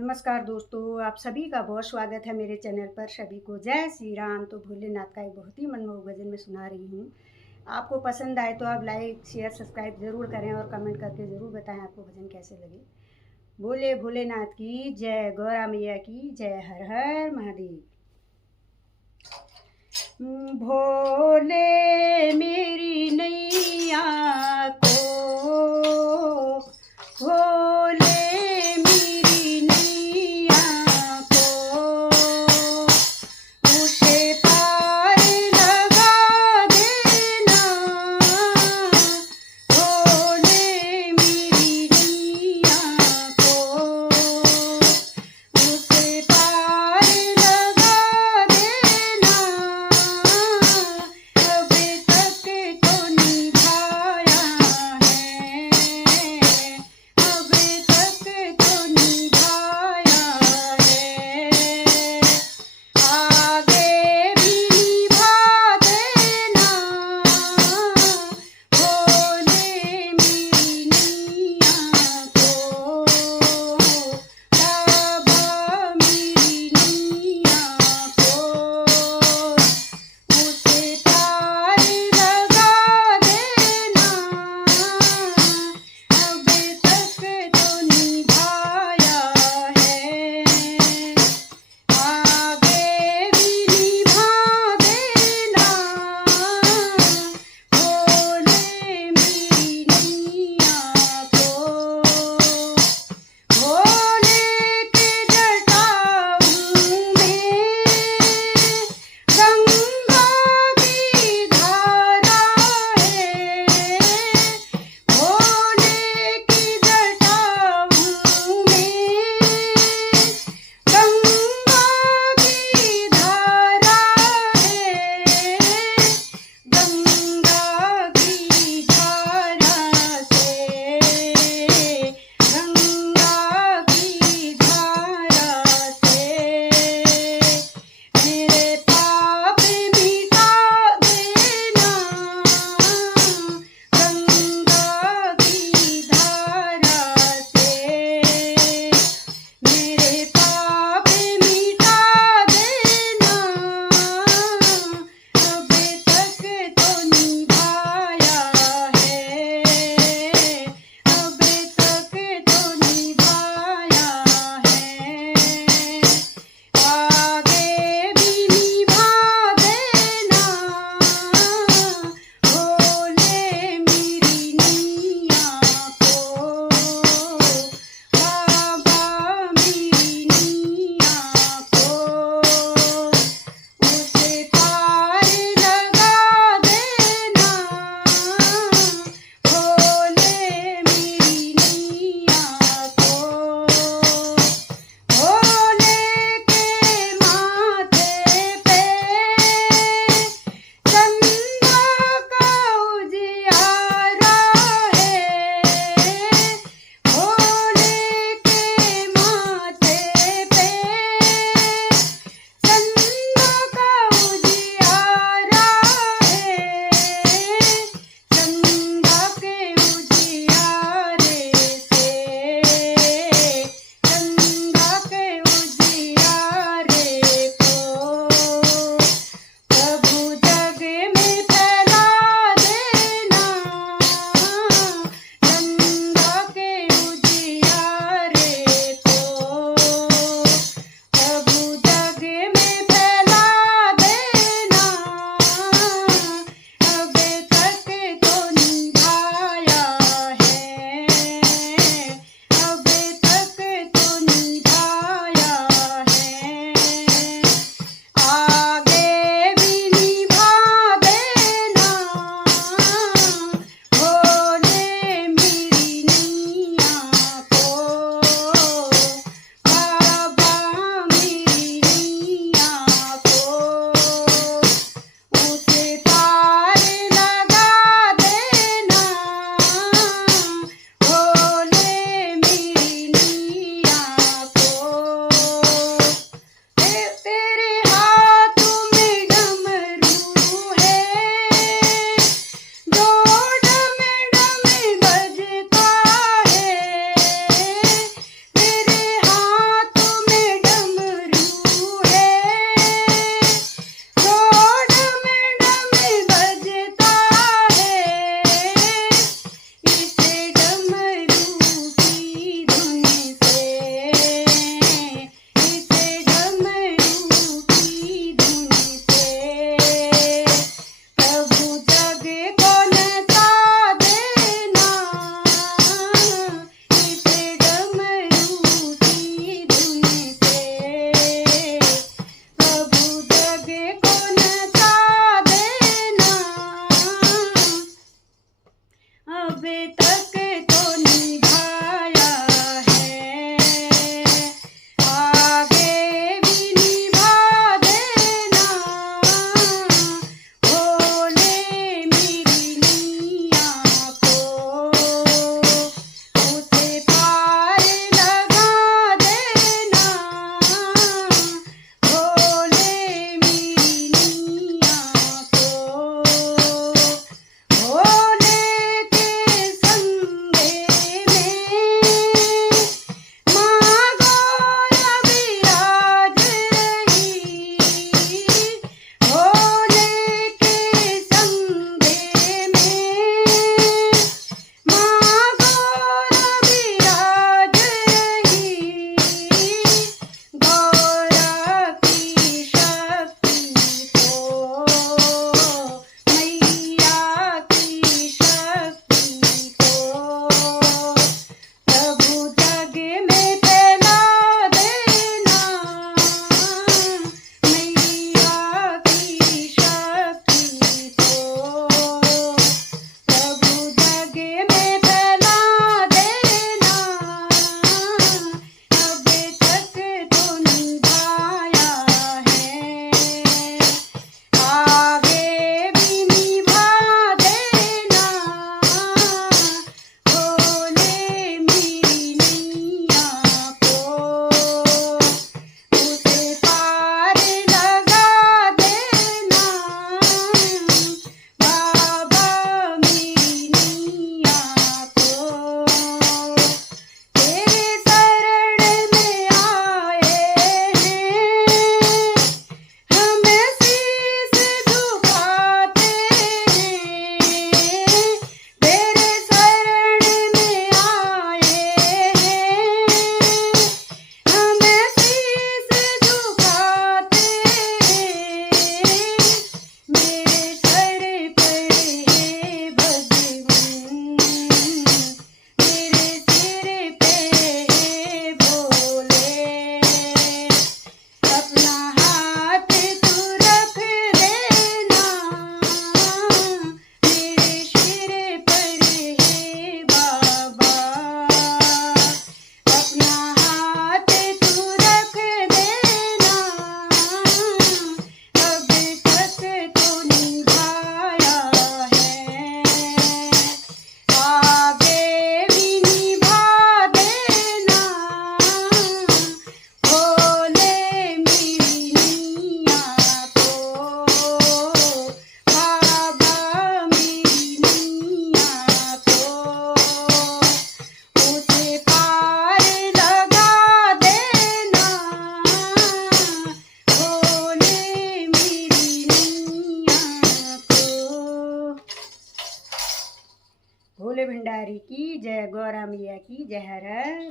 नमस्कार दोस्तों, आप सभी का बहुत स्वागत है मेरे चैनल पर। सभी को जय श्री राम। तो भोलेनाथ का एक बहुत ही मनमोहक भजन मैं सुना रही हूँ। आपको पसंद आए तो आप लाइक शेयर सब्सक्राइब ज़रूर करें और कमेंट करके ज़रूर बताएं आपको भजन कैसे लगे। बोले भोलेनाथ की जय, गौरा मैया की जय, हर हर महादेव। भोले मेरी नैया को, भोले मेरी नैया को, उसे पार लगा देना। भोले मेरी नैया को, उसे पार लगा देना। अब तक तो निभाया है, अब बिहारी की जय, गौरा मैया की जय। हर हर